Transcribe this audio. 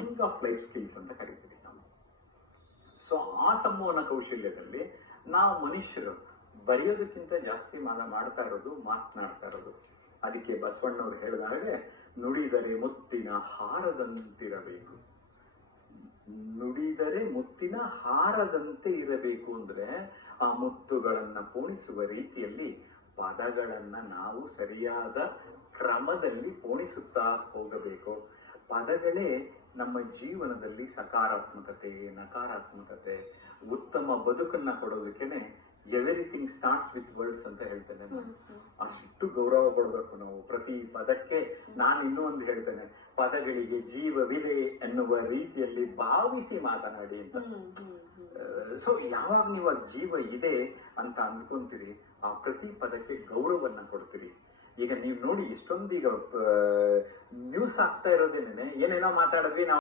King of life skills ಅಂತ ಕರಿತೀವಿ ನಾವು. ಸೊ ಆ ಸಂವಹನ ಕೌಶಲ್ಯದಲ್ಲಿ ನಾವು ಮನುಷ್ಯರು ಬರೆಯೋದಕ್ಕಿಂತ ಜಾಸ್ತಿ ಮಾಡ್ತಾ ಇರೋದು ಮಾತನಾಡ್ತಾ ಇರೋದು. ಅದಕ್ಕೆ ಬಸವಣ್ಣವ್ರು ಹೇಳಿದ ಹಾಗೆ ನುಡಿದರೆ ಮುತ್ತಿನ ಹಾರದಂತಿರಬೇಕು. ನುಡಿದರೆ ಮುತ್ತಿನ ಹಾರದಂತೆ ಇರಬೇಕು ಅಂದ್ರೆ ಆ ಮುತ್ತುಗಳನ್ನ ಪೋಣಿಸುವ ರೀತಿಯಲ್ಲಿ ಪದಗಳನ್ನ ನಾವು ಸರಿಯಾದ ಕ್ರಮದಲ್ಲಿ ಪೋಣಿಸುತ್ತಾ ಹೋಗಬೇಕು. ಪದಗಳೇ ನಮ್ಮ ಜೀವನದಲ್ಲಿ ಸಕಾರಾತ್ಮಕತೆ, ನಕಾರಾತ್ಮಕತೆ, ಉತ್ತಮ ಬದುಕನ್ನ ಕೊಡೋದಕ್ಕೇನೆ ಎವ್ರಿಥಿಂಗ್ ಸ್ಟಾರ್ಟ್ಸ್ ವಿತ್ ವರ್ಡ್ಸ್ ಅಂತ ಹೇಳ್ತೇನೆ. ಅಷ್ಟು ಗೌರವ ಕೊಡಬೇಕು ನಾವು ಪ್ರತಿ ಪದಕ್ಕೆ. ನಾನು ಇನ್ನೂ ಒಂದು ಹೇಳ್ತೇನೆ, ಪದಗಳಿಗೆ ಜೀವವಿದೆ ಎನ್ನುವ ರೀತಿಯಲ್ಲಿ ಭಾವಿಸಿ ಮಾತನಾಡಿ ಅಂತ. ಸೊ ಯಾವಾಗ ನೀವು ಜೀವ ಇದೆ ಅಂತ ಅಂದ್ಕೊಂತೀರಿ, ಆ ಪ್ರತಿ ಪದಕ್ಕೆ ಗೌರವನ್ನ ಕೊಡ್ತೀರಿ. ಈಗ ನೀವು ನೋಡಿ, ಇಷ್ಟೊಂದು ಈಗ ನ್ಯೂಸ್ ಆಗ್ತಾ ಇರೋದೇನೆ, ಏನೇನೋ ಮಾತಾಡಿದ್ವಿ ನಾವು